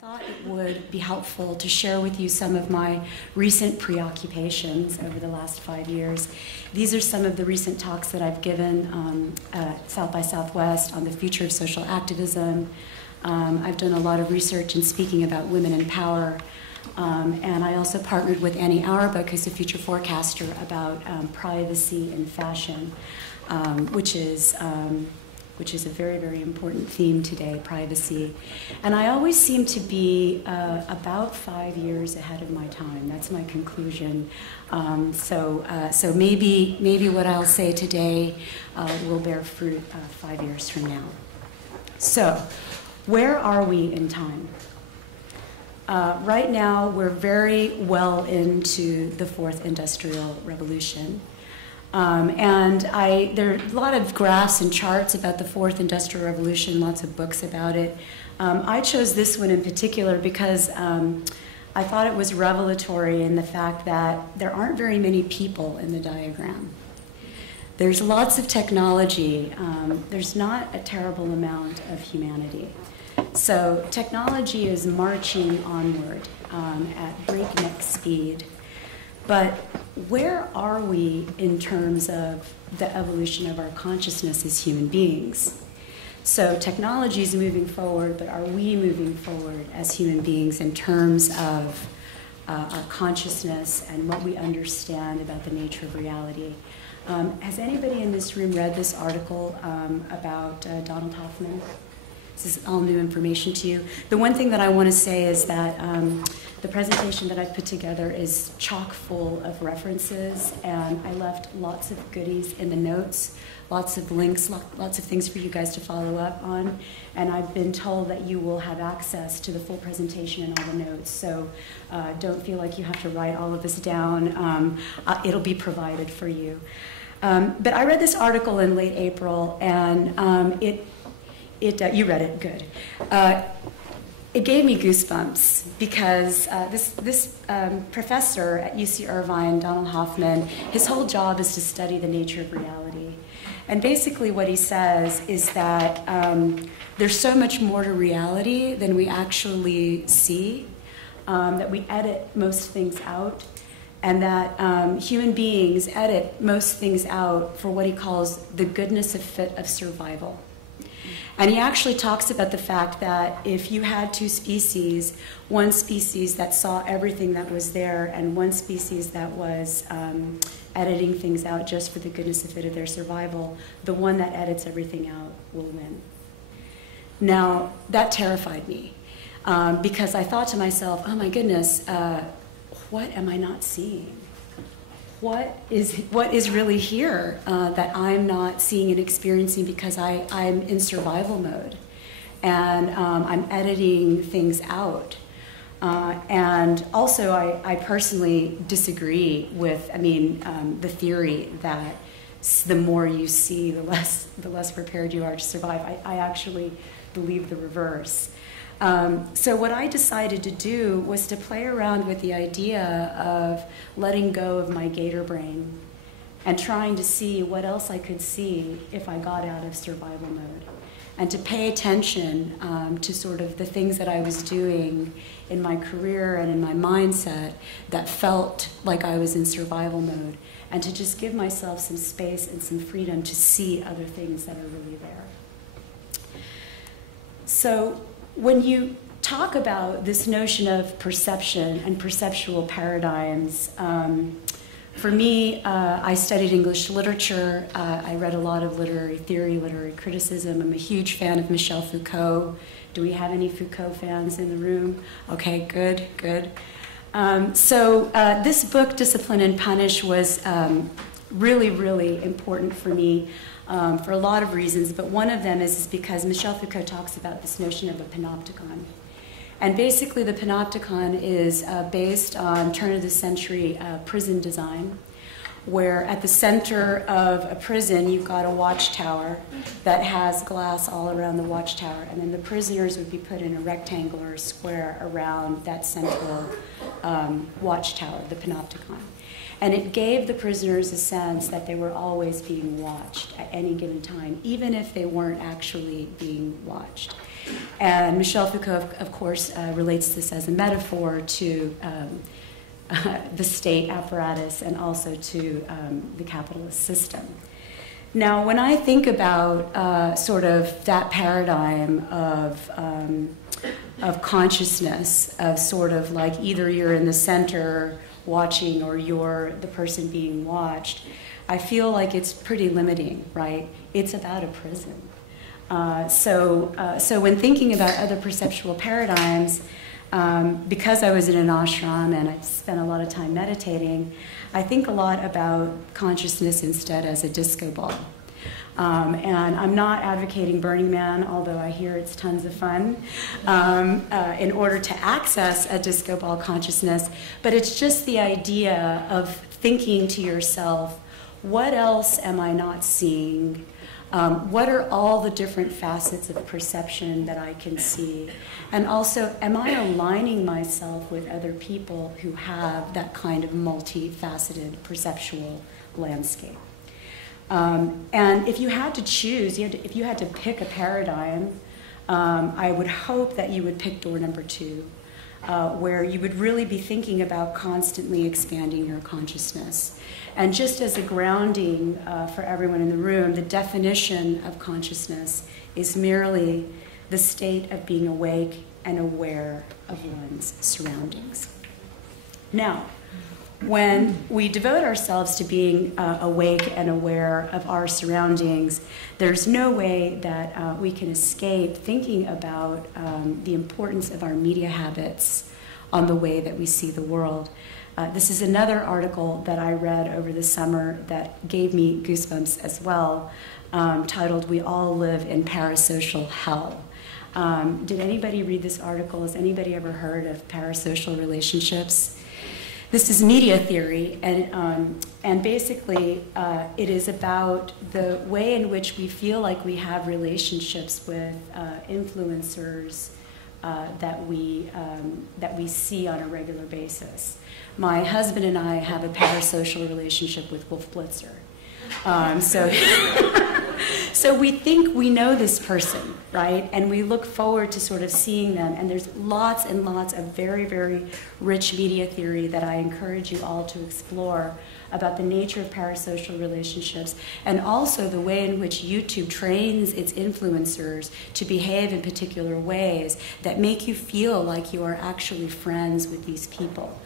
thought it would be helpful to share with you some of my recent preoccupations over the last 5 years. These are some of the recent talks that I've given at South by Southwest on the future of social activism. I've done a lot of research in speaking about women in power. And I also partnered with Annie Auerbach, who's a future forecaster, about privacy in fashion, which is a very, very important theme today, privacy. And I always seem to be about 5 years ahead of my time. That's my conclusion. So maybe what I'll say today will bear fruit 5 years from now. So where are we in time? Right now, we're very well into the fourth industrial revolution. There are a lot of graphs and charts about the fourth industrial revolution, lots of books about it. I chose this one in particular because I thought it was revelatory in the fact that there aren't very many people in the diagram. There's lots of technology. There's not a terrible amount of humanity. So technology is marching onward at breakneck speed. But where are we in terms of the evolution of our consciousness as human beings? So technology is moving forward, but are we moving forward as human beings in terms of our consciousness and what we understand about the nature of reality? Has anybody in this room read this article about Donald Hoffman? This is all new information to you. The one thing that I want to say is that the presentation that I've put together is chock full of references, and I left lots of goodies in the notes, lots of links, lots of things for you guys to follow up on. And I've been told that you will have access to the full presentation and all the notes, so don't feel like you have to write all of this down. It'll be provided for you. But I read this article in late April, and you read it, good. It gave me goosebumps because this professor at UC Irvine, Donald Hoffman, his whole job is to study the nature of reality. And basically what he says is that there's so much more to reality than we actually see, that we edit most things out, and that human beings edit most things out for what he calls the goodness of fit of survival. And he actually talks about the fact that if you had two species, one species that saw everything that was there and one species that was editing things out just for the goodness of fit of their survival, the one that edits everything out will win. Now, that terrified me because I thought to myself, oh my goodness, what am I not seeing? What is really here that I'm not seeing and experiencing because I'm in survival mode, and I'm editing things out. And also, I personally disagree with, the theory that the more you see, the less prepared you are to survive. I actually believe the reverse. So what I decided to do was to play around with the idea of letting go of my gator brain and trying to see what else I could see if I got out of survival mode, and to pay attention to sort of the things that I was doing in my career and in my mindset that felt like I was in survival mode, and to just give myself some space and some freedom to see other things that are really there. So when you talk about this notion of perception and perceptual paradigms, for me, I studied English literature. I read a lot of literary theory, literary criticism. I'm a huge fan of Michel Foucault. Do we have any Foucault fans in the room? Okay, good, good. This book, Discipline and Punish, was really, really important for me. For a lot of reasons, but one of them is because Michel Foucault talks about this notion of a panopticon. And basically the panopticon is based on turn-of-the-century prison design, where at the center of a prison you've got a watchtower that has glass all around the watchtower, and then the prisoners would be put in a rectangle or a square around that central watchtower, the panopticon. And it gave the prisoners a sense that they were always being watched at any given time, even if they weren't actually being watched. And Michel Foucault, of course, relates this as a metaphor to the state apparatus and also to the capitalist system. Now, when I think about sort of that paradigm of consciousness, of sort of like either you're in the center watching or you're the person being watched, I feel like it's pretty limiting, right? It's about a prison. So when thinking about other perceptual paradigms, because I was in an ashram and I spent a lot of time meditating, I think a lot about consciousness instead as a disco ball. And I'm not advocating Burning Man, although I hear it's tons of fun, in order to access a disco ball consciousness, but it's just the idea of thinking to yourself, what else am I not seeing? What are all the different facets of perception that I can see? And also, am I aligning myself with other people who have that kind of multifaceted perceptual landscape? And if you had to choose, if you had to pick a paradigm, I would hope that you would pick door number 2, where you would really be thinking about constantly expanding your consciousness. And just as a grounding for everyone in the room, the definition of consciousness is merely the state of being awake and aware of one's surroundings. Now, when we devote ourselves to being awake and aware of our surroundings, there's no way that we can escape thinking about the importance of our media habits on the way that we see the world. This is another article that I read over the summer that gave me goosebumps as well, titled, "We All Live in Parasocial Hell." Did anybody read this article? Has anybody ever heard of parasocial relationships? This is media theory, and basically it is about the way in which we feel like we have relationships with influencers that we see on a regular basis. My husband and I have a parasocial relationship with Wolf Blitzer. So we think we know this person, right? And we look forward to sort of seeing them. And there's lots and lots of very, very rich media theory that I encourage you all to explore about the nature of parasocial relationships and also the way in which YouTube trains its influencers to behave in particular ways that make you feel like you are actually friends with these people.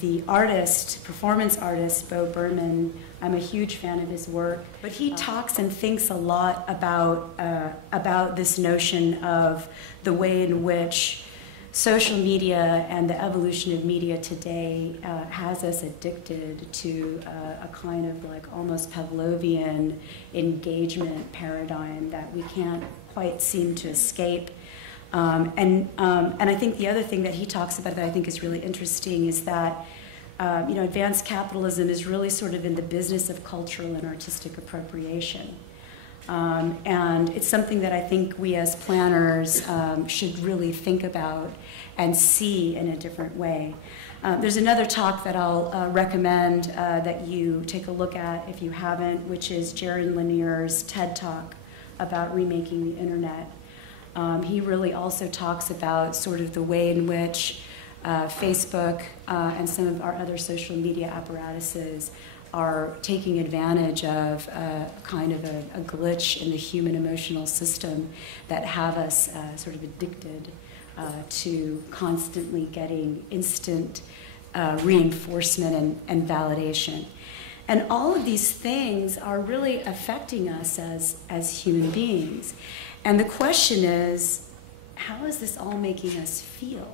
The artist, performance artist, Bo Burnham, I'm a huge fan of his work, but he talks and thinks a lot about this notion of the way in which social media and the evolution of media today has us addicted to a kind of like almost Pavlovian engagement paradigm that we can't quite seem to escape. And I think the other thing that he talks about that I think is really interesting is that advanced capitalism is really sort of in the business of cultural and artistic appropriation. And it's something that I think we as planners should really think about and see in a different way. There's another talk that I'll recommend that you take a look at if you haven't, which is Jaron Lanier's TED Talk about remaking the internet. He really also talks about sort of the way in which Facebook and some of our other social media apparatuses are taking advantage of kind of a glitch in the human emotional system that have us sort of addicted to constantly getting instant reinforcement and validation. And all of these things are really affecting us as human beings. And the question is, how is this all making us feel?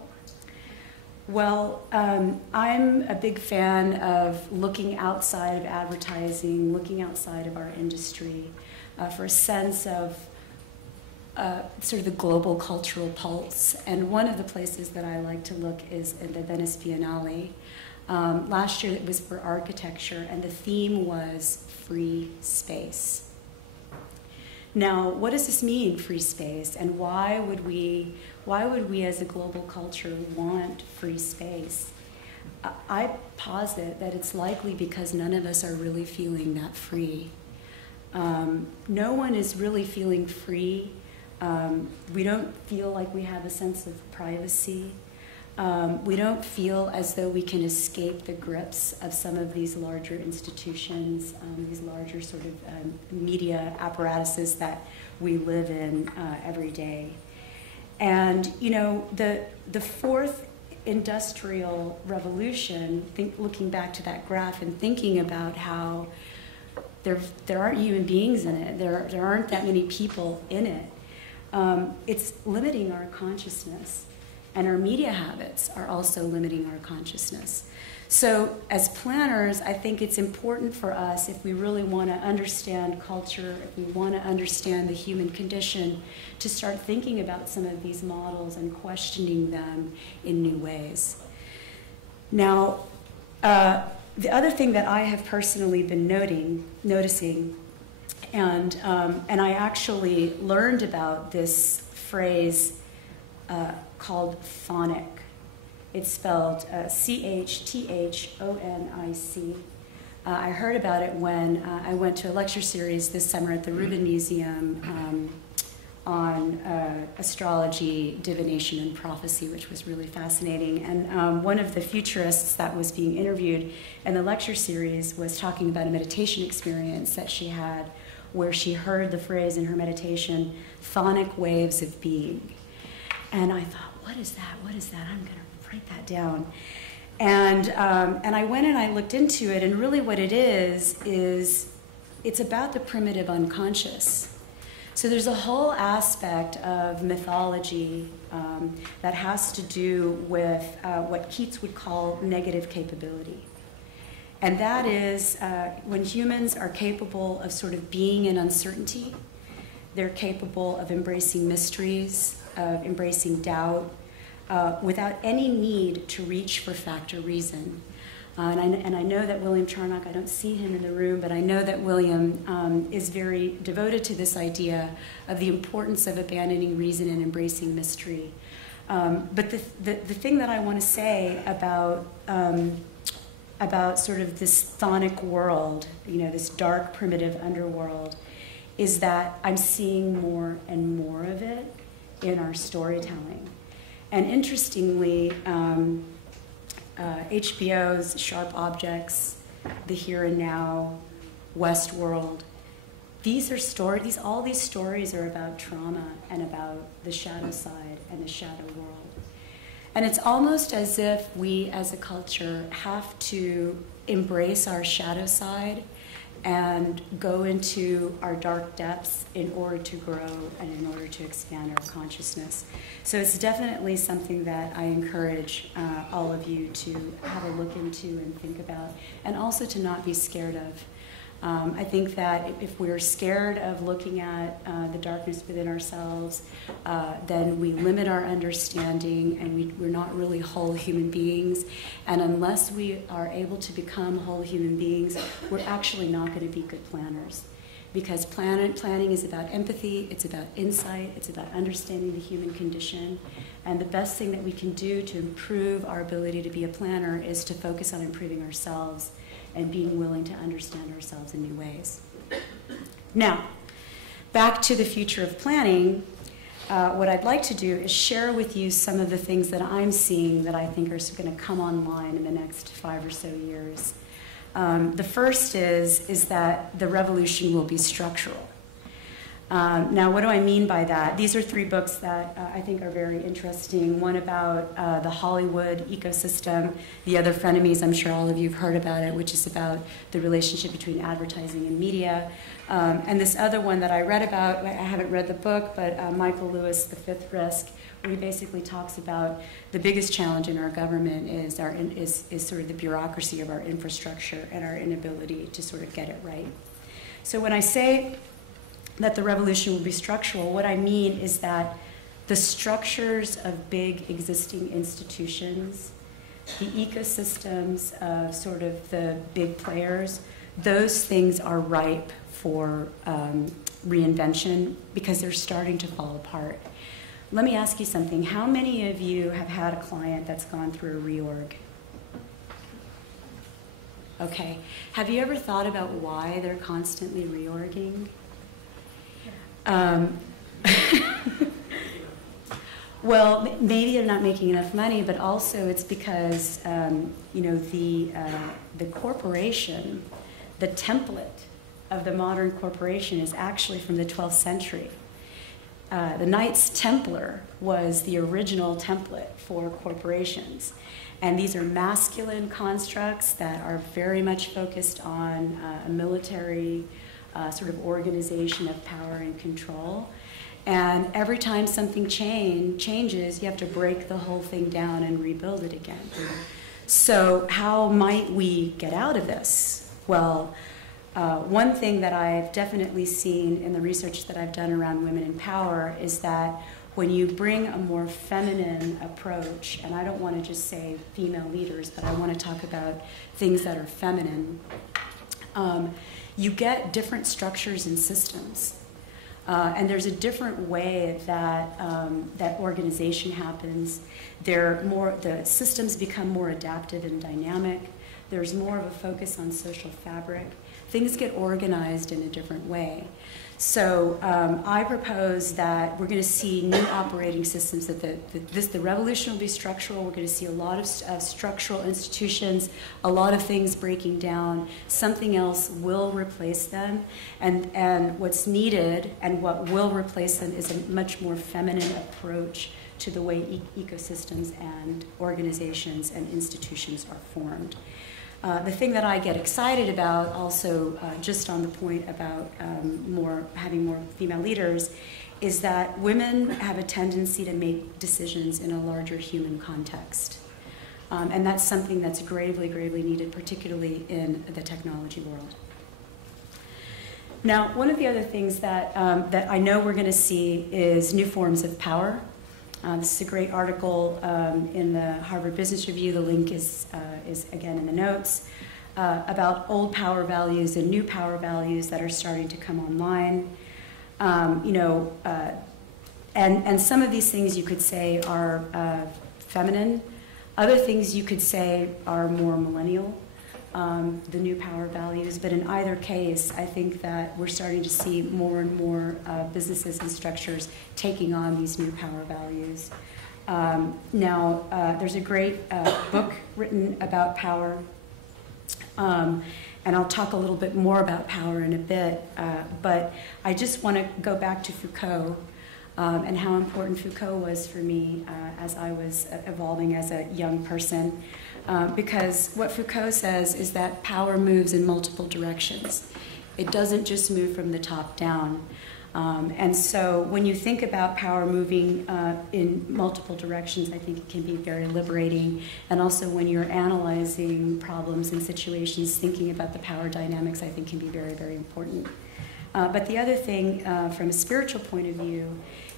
Well, I'm a big fan of looking outside of advertising, looking outside of our industry for a sense of sort of the global cultural pulse. And one of the places that I like to look is in the Venice Biennale. Last year it was for architecture, and the theme was free space. Now, what does this mean, free space, and why would we as a global culture want free space? I posit that it's likely because none of us are really feeling that free. No one is really feeling free. We don't feel like we have a sense of privacy. We don't feel as though we can escape the grips of some of these larger institutions, these larger sort of media apparatuses that we live in every day. And, you know, the fourth industrial revolution, looking back to that graph and thinking about how there aren't human beings in it, there aren't that many people in it, it's limiting our consciousness. And our media habits are also limiting our consciousness. So as planners, I think it's important for us, if we really want to understand culture, if we want to understand the human condition, to start thinking about some of these models and questioning them in new ways. Now, the other thing that I have personally been noticing, and I actually learned about this phrase called phonic. It's spelled C-H-T-H-O-N-I-C. I heard about it when I went to a lecture series this summer at the Rubin Museum on astrology, divination, and prophecy, which was really fascinating. And one of the futurists that was being interviewed in the lecture series was talking about a meditation experience that she had where she heard the phrase in her meditation, phonic waves of being. And I thought, what is that? What is that? I'm going to write that down. And I went and I looked into it, and really what it is it's about the primitive unconscious. So there's a whole aspect of mythology that has to do with what Keats would call negative capability. And that is when humans are capable of sort of being in uncertainty, they're capable of embracing mysteries, of embracing doubt, without any need to reach for fact or reason. And I know that William Charnock, I don't see him in the room, but I know that William is very devoted to this idea of the importance of abandoning reason and embracing mystery. But the thing that I want to say about sort of this phonic world, you know, this dark primitive underworld, is that I'm seeing more and more of it in our storytelling. And interestingly, HBO's Sharp Objects, The Here and Now, Westworld, all these stories are about trauma and about the shadow side and the shadow world. And it's almost as if we as a culture have to embrace our shadow side and go into our dark depths in order to grow and in order to expand our consciousness. So it's definitely something that I encourage all of you to have a look into and think about, and also to not be scared of. I think that if we're scared of looking at the darkness within ourselves, then we limit our understanding, and we're not really whole human beings. And unless we are able to become whole human beings, we're actually not going to be good planners. Because planning is about empathy, it's about insight, it's about understanding the human condition. And the best thing that we can do to improve our ability to be a planner is to focus on improving ourselves and being willing to understand ourselves in new ways. Now, back to the future of planning, what I'd like to do is share with you some of the things that I'm seeing that I think are going to come online in the next 5 or so years. The first is that the revolution will be structural. Now, what do I mean by that? These are 3 books that I think are very interesting. One about the Hollywood ecosystem, the other Frenemies, I'm sure all of you have heard about it, which is about the relationship between advertising and media. And this other one that I read about, I haven't read the book, but Michael Lewis, The Fifth Risk, where he basically talks about the biggest challenge in our government is sort of the bureaucracy of our infrastructure and our inability to sort of get it right. So when I say that the revolution will be structural, what I mean is that the structures of big existing institutions, the ecosystems of sort of the big players, those things are ripe for reinvention because they're starting to fall apart. Let me ask you something. How many of you have had a client that's gone through a reorg? Okay. Have you ever thought about why they're constantly reorging? Well, maybe they're not making enough money, but also it's because you know, the corporation, the template of the modern corporation is actually from the 12th century. The Knights Templar was the original template for corporations. And these are masculine constructs that are very much focused on a military sort of organization of power and control. And every time something changes, you have to break the whole thing down and rebuild it again. So how might we get out of this? Well, one thing that I've definitely seen in the research that I've done around women in power is that when you bring a more feminine approach, and I don't want to just say female leaders, but I want to talk about things that are feminine, you get different structures and systems. And there's a different way that that organization happens. The systems become more adaptive and dynamic. There's more of a focus on social fabric. Things get organized in a different way. So I propose that we're going to see new operating systems, that the revolution will be structural. We're going to see a lot of structural institutions, a lot of things breaking down. Something else will replace them. And what's needed and what will replace them is a much more feminine approach to the way ecosystems and organizations and institutions are formed. The thing that I get excited about also, just on the point about having more female leaders, is that women have a tendency to make decisions in a larger human context. And that's something that's gravely, gravely needed, particularly in the technology world. Now, one of the other things that I know we're going to see is new forms of power. This is a great article in the Harvard Business Review. The link is again in the notes, about old power values and new power values that are starting to come online. And some of these things you could say are feminine. Other things you could say are more millennial, the new power values. But in either case, I think that we're starting to see more and more businesses and structures taking on these new power values. There's a great book written about power, and I'll talk a little bit more about power in a bit, but I just want to go back to Foucault and how important Foucault was for me as I was evolving as a young person. Because what Foucault says is that power moves in multiple directions. It doesn't just move from the top down. And so when you think about power moving in multiple directions, I think it can be very liberating. And also when you're analyzing problems and situations, thinking about the power dynamics, I think can be very, very important. But the other thing from a spiritual point of view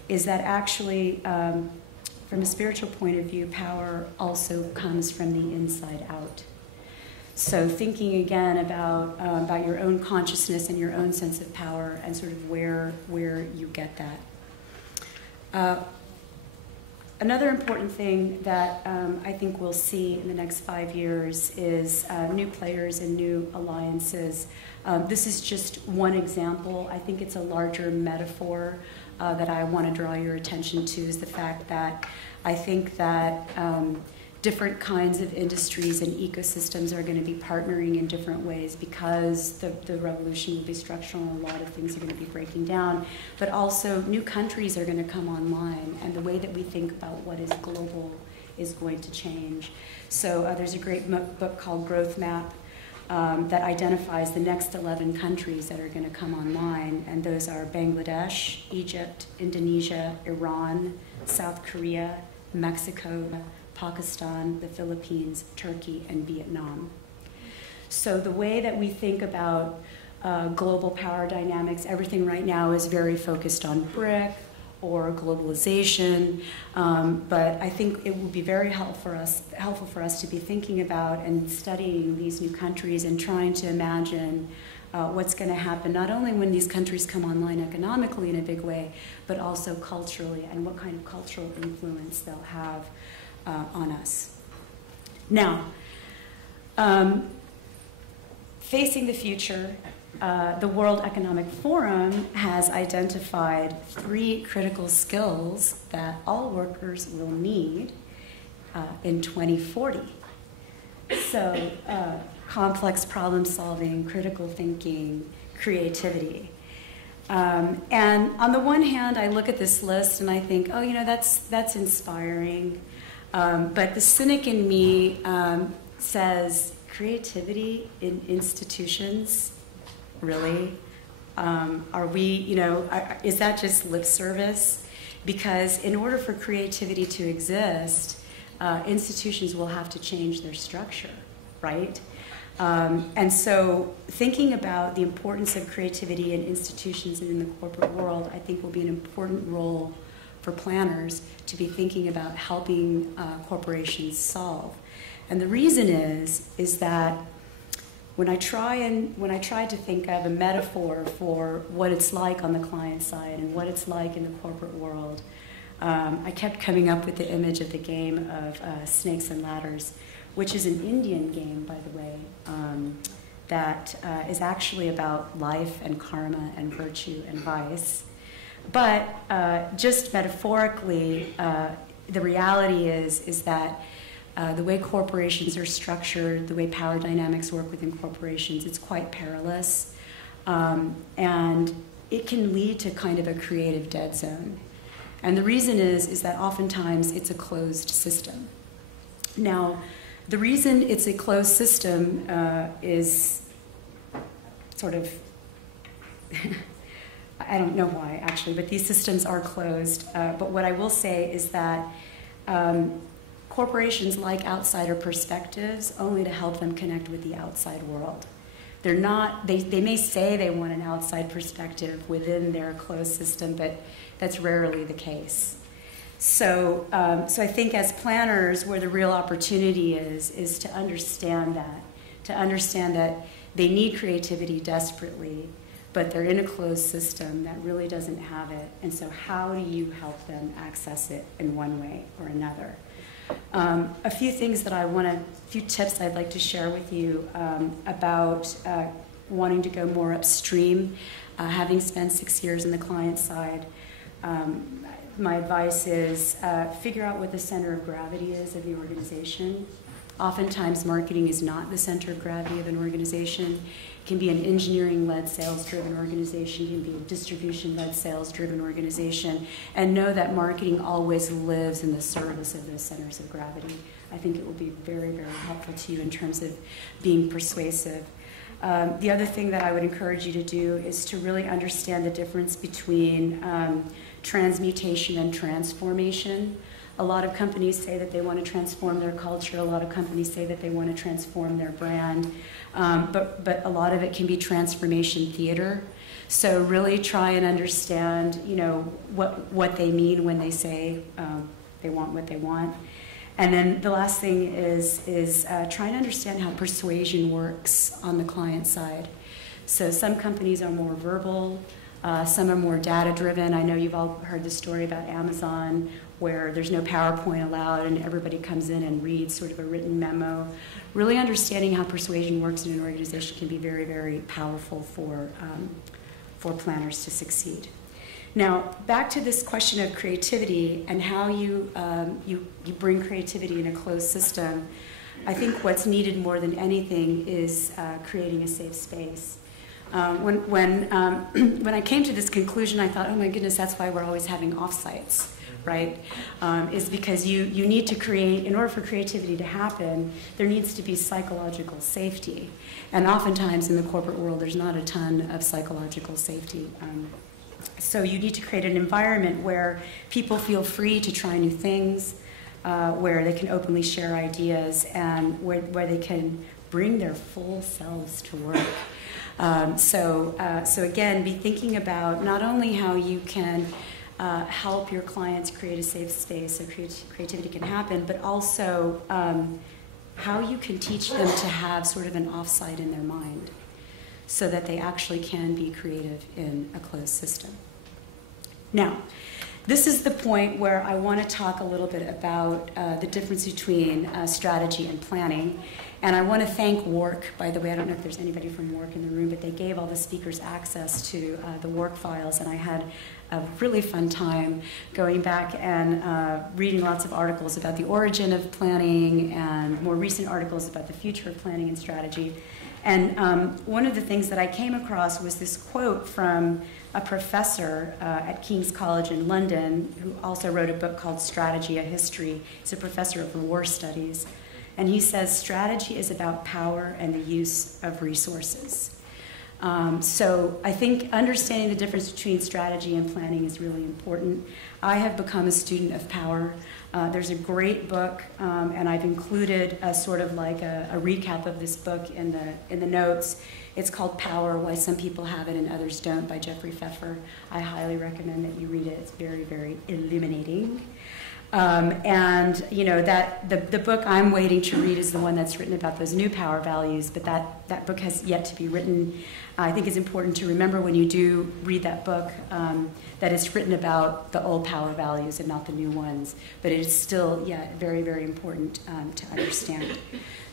is that actually, from a spiritual point of view, power also comes from the inside out. So thinking again about your own consciousness and your own sense of power and sort of where you get that. Another important thing that I think we'll see in the next 5 years is new players and new alliances. This is just one example. I think it's a larger metaphor that I want to draw your attention to, is the fact that I think that different kinds of industries and ecosystems are going to be partnering in different ways, because the revolution will be structural and a lot of things are going to be breaking down. But also new countries are going to come online, and the way that we think about what is global is going to change. So there's a great book called Growth Map that identifies the next 11 countries that are going to come online, and those are Bangladesh, Egypt, Indonesia, Iran, South Korea, Mexico, Pakistan, the Philippines, Turkey, and Vietnam. So the way that we think about global power dynamics, everything right now is very focused on BRIC or globalization, but I think it will be very helpful for us to be thinking about and studying these new countries and trying to imagine what's going to happen, not only when these countries come online economically in a big way, but also culturally, and what kind of cultural influence they'll have on us. Now, facing the future, the World Economic Forum has identified 3 critical skills that all workers will need in 2040. So, complex problem solving, critical thinking, creativity. And on the one hand, I look at this list and I think, oh, you know, that's inspiring. But the cynic in me says, creativity in institutions, really? Are we, you know, is that just lip service? Because in order for creativity to exist, institutions will have to change their structure, right? And so thinking about the importance of creativity in institutions and in the corporate world, I think will be an important role for planners to be thinking about helping corporations solve. And the reason is that when I tried to think of a metaphor for what it's like on the client side and what it's like in the corporate world, I kept coming up with the image of the game of Snakes and Ladders, which is an Indian game, by the way, that is actually about life and karma and virtue and vice. But just metaphorically, the reality is that the way corporations are structured, the way power dynamics work within corporations, it's quite perilous. And it can lead to kind of a creative dead zone. And the reason is that oftentimes it's a closed system. Now, the reason it's a closed system is sort of, I don't know why actually, but these systems are closed. But what I will say is that corporations like outsider perspectives only to help them connect with the outside world. They're not, they may say they want an outside perspective within their closed system, but that's rarely the case. So I think as planners, where the real opportunity is to understand that they need creativity desperately, but they're in a closed system that really doesn't have it. And so how do you help them access it in one way or another? A few things that a few tips I'd like to share with you about wanting to go more upstream. Having spent 6 years in the client side, my advice is figure out what the center of gravity is of the organization. Oftentimes, marketing is not the center of gravity of an organization. It can be an engineering-led, sales-driven organization. It can be a distribution-led, sales-driven organization. And know that marketing always lives in the service of those centers of gravity. I think it will be very, very helpful to you in terms of being persuasive. The other thing that I would encourage you to do is to really understand the difference between transmutation and transformation. A lot of companies say that they want to transform their culture. A lot of companies say that they want to transform their brand. But a lot of it can be transformation theater. So really try and understand, you know, what they mean when they say they want what they want. And then the last thing is try and understand how persuasion works on the client side. So some companies are more verbal. Some are more data-driven. I know you've all heard the story about Amazon, where there's no PowerPoint allowed and everybody comes in and reads sort of a written memo. Really understanding how persuasion works in an organization can be very, very powerful for planners to succeed. Now, back to this question of creativity and how you bring creativity in a closed system. I think what's needed more than anything is creating a safe space. When I came to this conclusion, I thought, oh my goodness, that's why we're always having offsites, right? Is because you need to create, in order for creativity to happen, there needs to be psychological safety. And oftentimes in the corporate world, there's not a ton of psychological safety. So you need to create an environment where people feel free to try new things, where they can openly share ideas, and where they can bring their full selves to work. So again, be thinking about not only how you can help your clients create a safe space so creativity can happen, but also how you can teach them to have sort of an offsite in their mind so that they actually can be creative in a closed system. Now, this is the point where I want to talk a little bit about the difference between strategy and planning. And I want to thank WARC, by the way. I don't know if there's anybody from WARC in the room, but they gave all the speakers access to the WARC files, and I had a really fun time going back and reading lots of articles about the origin of planning and more recent articles about the future of planning and strategy. And one of the things that I came across was this quote from a professor at King's College in London who also wrote a book called Strategy, a History. He's a professor of war studies. And he says, strategy is about power and the use of resources. So I think understanding the difference between strategy and planning is really important. I have become a student of power. There's a great book, and I've included a sort of like a recap of this book in the notes. It's called Power, Why Some People Have It and Others Don't by Jeffrey Pfeffer. I highly recommend that you read it. It's very, very illuminating. And you know that the book I'm waiting to read is the one that's written about those new power values, but that book has yet to be written. I think it's important to remember when you do read that book that it's written about the old power values and not the new ones, but it is still, yeah, very, very important to understand.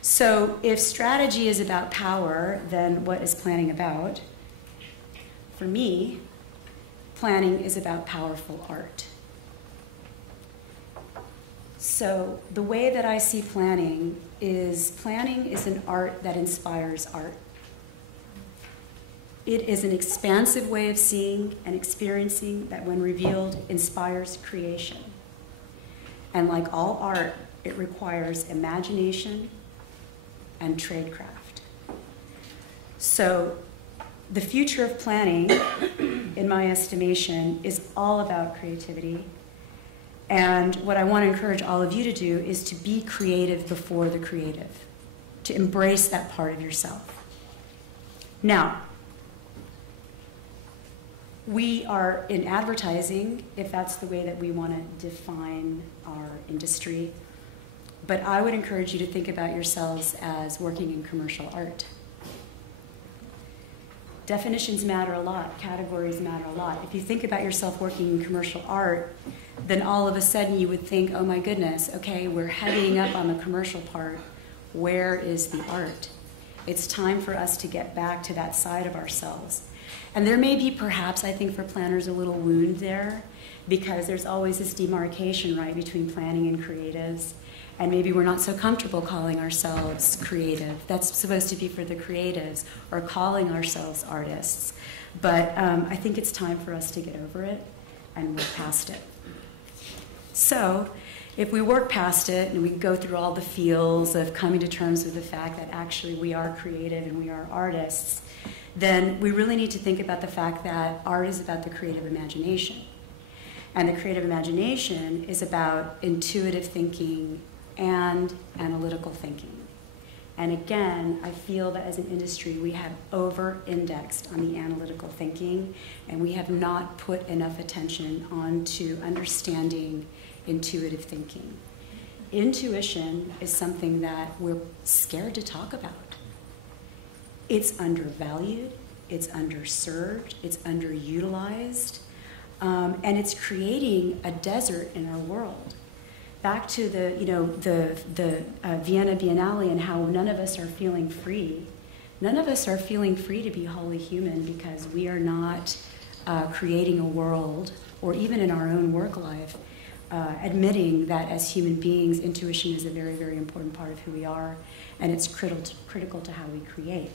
So if strategy is about power, then what is planning about? For me, planning is about powerful art. So the way that I see planning is an art that inspires art. It is an expansive way of seeing and experiencing that, when revealed, inspires creation. And like all art, it requires imagination and tradecraft. So the future of planning, in my estimation, is all about creativity. And what I want to encourage all of you to do is to be creative before the creative, to embrace that part of yourself. Now, we are in advertising, if that's the way that we want to define our industry, but I would encourage you to think about yourselves as working in commercial art. Definitions matter a lot, categories matter a lot. If you think about yourself working in commercial art, then all of a sudden you would think, oh my goodness, okay, we're heading up on the commercial part. Where is the art? It's time for us to get back to that side of ourselves. And there may be perhaps, I think for planners, a little wound there, because there's always this demarcation, right, between planning and creatives. And maybe we're not so comfortable calling ourselves creative. That's supposed to be for the creatives, or calling ourselves artists. But I think it's time for us to get over it and work past it. So if we work past it and we go through all the feels of coming to terms with the fact that actually we are creative and we are artists, then we really need to think about the fact that art is about the creative imagination. And the creative imagination is about intuitive thinking and analytical thinking. And again, I feel that as an industry, we have over-indexed on the analytical thinking, and we have not put enough attention onto understanding intuitive thinking. Intuition is something that we're scared to talk about. It's undervalued, it's underserved, it's underutilized, and it's creating a desert in our world. Back to the Vienna Biennale and how none of us are feeling free. None of us are feeling free to be wholly human because we are not creating a world, or even in our own work life, admitting that as human beings, intuition is a very, very important part of who we are, and it's critical to how we create.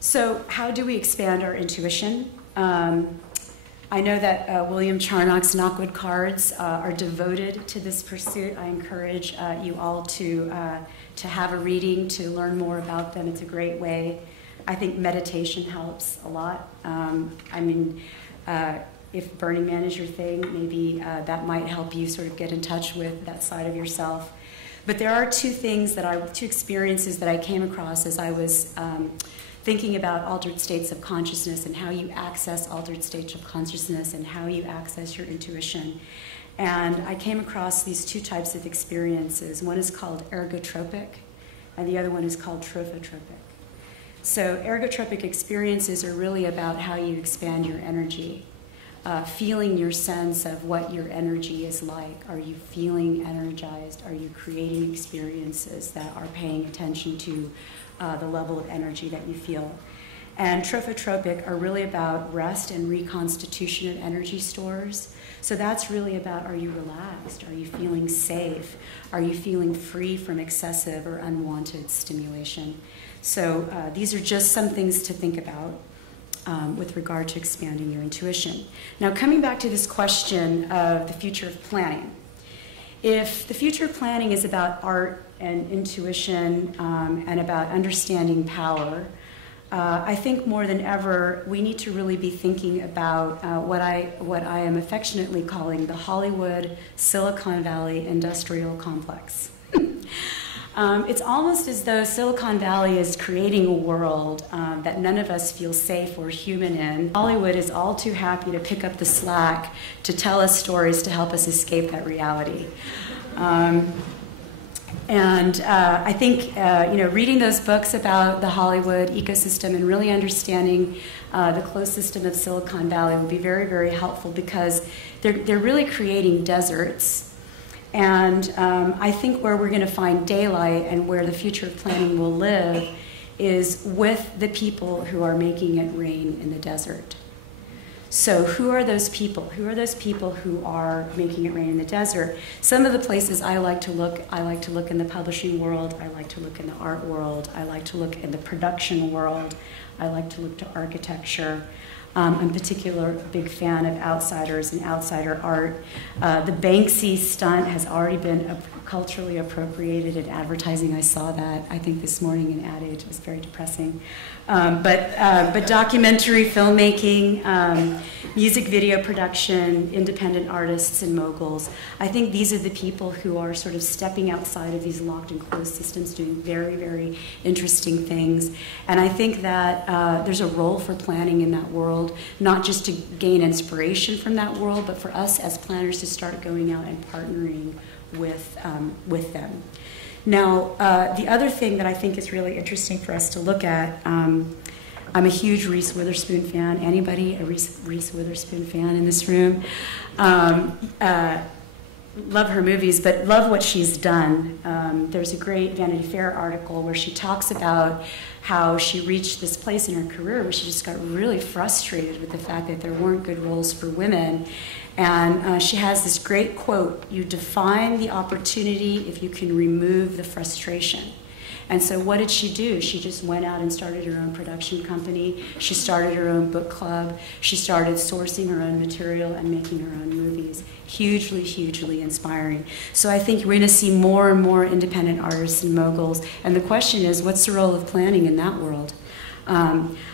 So how do we expand our intuition? I know that William Charnock's Knockwood cards are devoted to this pursuit. I encourage you all to have a reading, to learn more about them. It's a great way. I think meditation helps a lot. If Burning Man is your thing, maybe that might help you sort of get in touch with that side of yourself. But there are two experiences that I came across as I was thinking about altered states of consciousness and how you access altered states of consciousness and how you access your intuition. And I came across these two types of experiences. One is called ergotropic, and the other one is called trophotropic. So ergotropic experiences are really about how you expand your energy. feeling your sense of what your energy is like. Are you feeling energized? Are you creating experiences that are paying attention to the level of energy that you feel? And trophotropic are really about rest and reconstitution of energy stores. So that's really about, are you relaxed? Are you feeling safe? Are you feeling free from excessive or unwanted stimulation? So these are just some things to think about with regard to expanding your intuition. Now, coming back to this question of the future of planning. If the future of planning is about art and intuition and about understanding power, I think more than ever we need to really be thinking about what I am affectionately calling the Hollywood Silicon Valley industrial complex. It's almost as though Silicon Valley is creating a world that none of us feel safe or human in. Hollywood is all too happy to pick up the slack to tell us stories to help us escape that reality. I think reading those books about the Hollywood ecosystem and really understanding the closed system of Silicon Valley will be very, very helpful, because they're really creating deserts. And I think where we're going to find daylight and where the future of planning will live is with the people who are making it rain in the desert. So who are those people? Who are those people who are making it rain in the desert? Some of the places I like to look in the publishing world, I like to look in the art world, I like to look in the production world, I like to look to architecture. I'm in particular a big fan of outsiders and outsider art. The Banksy stunt has already been culturally appropriated in advertising. I saw that, I think, this morning in Ad Age. It was very depressing. But documentary filmmaking, music video production, independent artists and moguls, I think these are the people who are sort of stepping outside of these locked and closed systems, doing very, very interesting things. And I think that there's a role for planning in that world, not just to gain inspiration from that world, but for us as planners to start going out and partnering with them. Now, the other thing that I think is really interesting for us to look at, I'm a huge Reese Witherspoon fan. Anybody a Reese Witherspoon fan in this room? Love her movies, but love what she's done. There's a great Vanity Fair article where she talks about how she reached this place in her career where she just got really frustrated with the fact that there weren't good roles for women. And she has this great quote: "You define the opportunity if you can remove the frustration." And so what did she do? She just went out and started her own production company. She started her own book club. She started sourcing her own material and making her own movies. Hugely, hugely inspiring. So I think we're going to see more and more independent artists and moguls. And the question is, what's the role of planning in that world?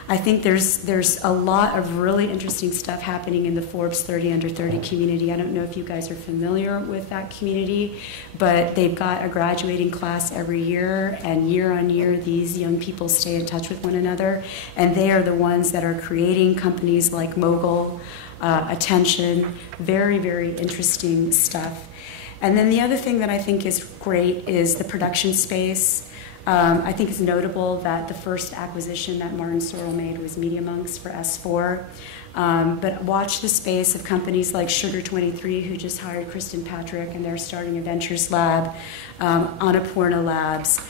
I think there's a lot of really interesting stuff happening in the Forbes 30 Under 30 community. I don't know if you guys are familiar with that community, but they've got a graduating class every year, and year on year these young people stay in touch with one another, and they are the ones that are creating companies like Mogul, Attention, very, very interesting stuff. And then the other thing that I think is great is the production space. I think it's notable that the first acquisition that Martin Sorrell made was Media Monks for S4. But watch the space of companies like Sugar 23, who just hired Kristen Patrick, and they're starting a ventures lab, Annapurna Labs.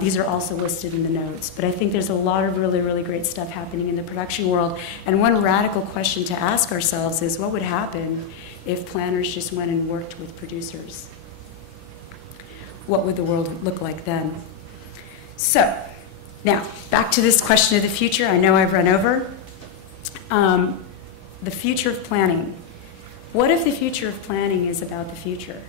These are also listed in the notes. But I think there's a lot of really, really great stuff happening in the production world. And one radical question to ask ourselves is, what would happen if planners just went and worked with producers? What would the world look like then? So, now, back to this question of the future. I know I've run over. The future of planning. What if the future of planning is about the future?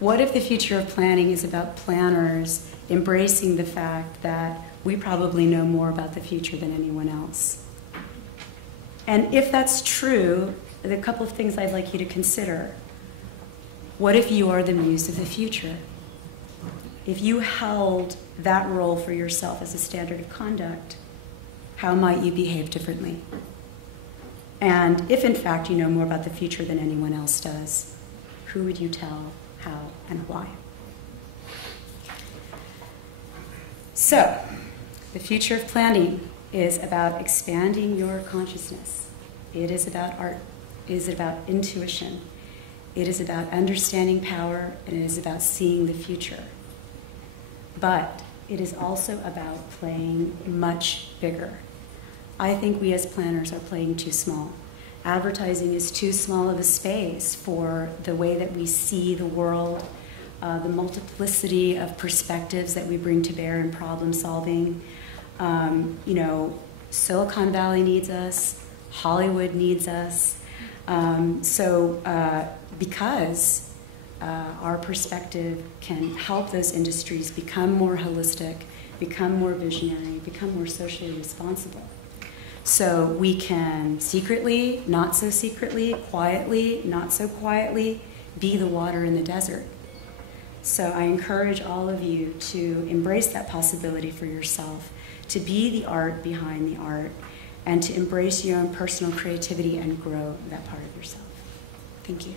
What if the future of planning is about planners embracing the fact that we probably know more about the future than anyone else? And if that's true, there are a couple of things I'd like you to consider. What if you are the muse of the future? If you held that role for yourself as a standard of conduct, how might you behave differently? And if in fact you know more about the future than anyone else does, who would you tell, how, and why? So, the future of planning is about expanding your consciousness. It is about art. It is about intuition. It is about understanding power, and it is about seeing the future. But it is also about playing much bigger. I think we as planners are playing too small. Advertising is too small of a space for the way that we see the world, the multiplicity of perspectives that we bring to bear in problem solving. You know, Silicon Valley needs us, Hollywood needs us. Because our perspective can help those industries become more holistic, become more visionary, become more socially responsible. So we can secretly, not so secretly, quietly, not so quietly, be the water in the desert. So I encourage all of you to embrace that possibility for yourself, to be the art behind the art, and to embrace your own personal creativity and grow that part of yourself. Thank you.